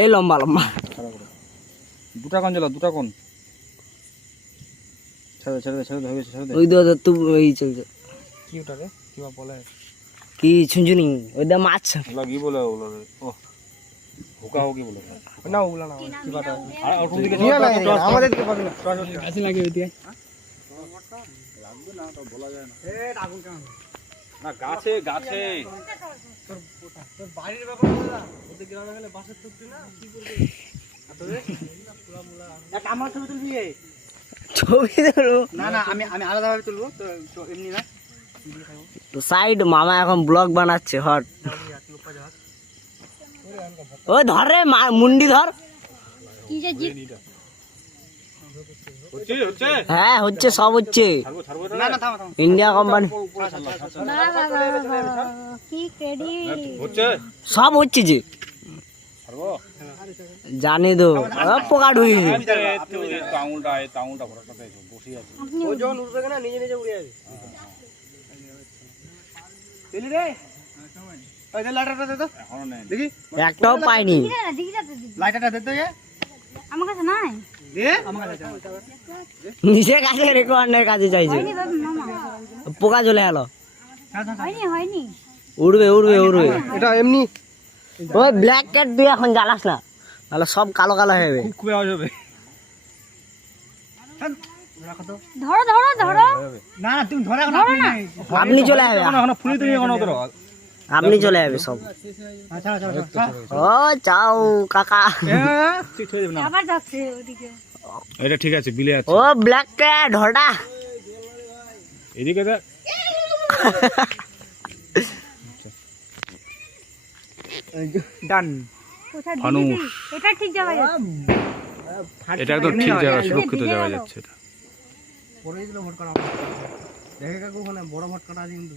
এই লম্বা লম্বা দুটা কোন জ্বালা দুটা কোন ছেড়ে ছেড়ে ছেড়ে হয়ে গেছে ছেড়ে দে ওই দো তুই ওই চলছে কি ওটাকে কি বলে কি ঝুনঝুনি ওই দা মাছ ওলা কি বলে ওলা ও হুকা হুকি বলে না ওলা না কি বাটা আর কোন দিকে আমাদের দিকে পাবে না কাছে লাগে ওইদিকে লাগবে না তো বলা যায় না এ আগুন কেন না গাছে গাছে তোর বাড়ির ব্যাপার বলা ওদের গ্রামে গেলে বাসের তুলতি না কি করবে আতরে পুরা মুলা এক আমার ছবি তুলবি ছবি ধরো না না আমি আমি আলাদা ভাবে তুলবো তো এমনি না তো সাইড মামা এখন ব্লগ বানাচ্ছে হট ওই ধর রে মুন্ডি ধর কি যে জি হচ্ছে হচ্ছে হ্যাঁ হচ্ছে সব হচ্ছে না না থাম থাম ইন্ডিয়া কোম্পানি কি ক্রেডিট হচ্ছে সব হচ্ছে যে ছাড়বো জানি তো পোকা ঢুকে আঙুলটা বড়টাতে বসে আছে আপনি ও যখন উঠবে না নিজে নিজে উড়ে যাবে পেলি রে ওই দে লাইটারটা দে তো এখনো নেই দেখি একটাও পাইনি দিকে যাতে দিদি লাইটারটা দে তো আমার কাছে নাই দে আমার কাছে নিজের কাছে রেকর্ডের কাছে চাইছে হয়নি বাবা মামা পোকা চলে গেল হয়নি হয়নি উড়বে উড়বে উড়বে এটা এমনি ওই ব্ল্যাক ক্যাট তুই এখন জ্বালাস না তাহলে সব কালো কালো হয়ে যাবে খুব আওয়াজ হবে ধরো ধরো ধরো না না তুমি ধরে এখন ধরো না আপনি চলে যাবে এখন ফুলি তুমি এখন ধরো আপনি চলে যাবে সব আচ্ছা আচ্ছা ও চাও কাকা ঠিক হয়ে যাবে না আবার যাচ্ছে ওদিকে এটা ঠিক আছে বিলে আছে ও ব্ল্যাক ক্যাট হটা এদিকে দে ডান কোথায় ফানুস। দিদি এটা ঠিক যাবে এটা একদম ঠিক জায়গা সুরক্ষিত জায়গা গেল। যাচ্ছে এটা পরে দিল ভোট করা দেখে কাকু ওখানে বড় ভোট কাটা আছে কিন্তু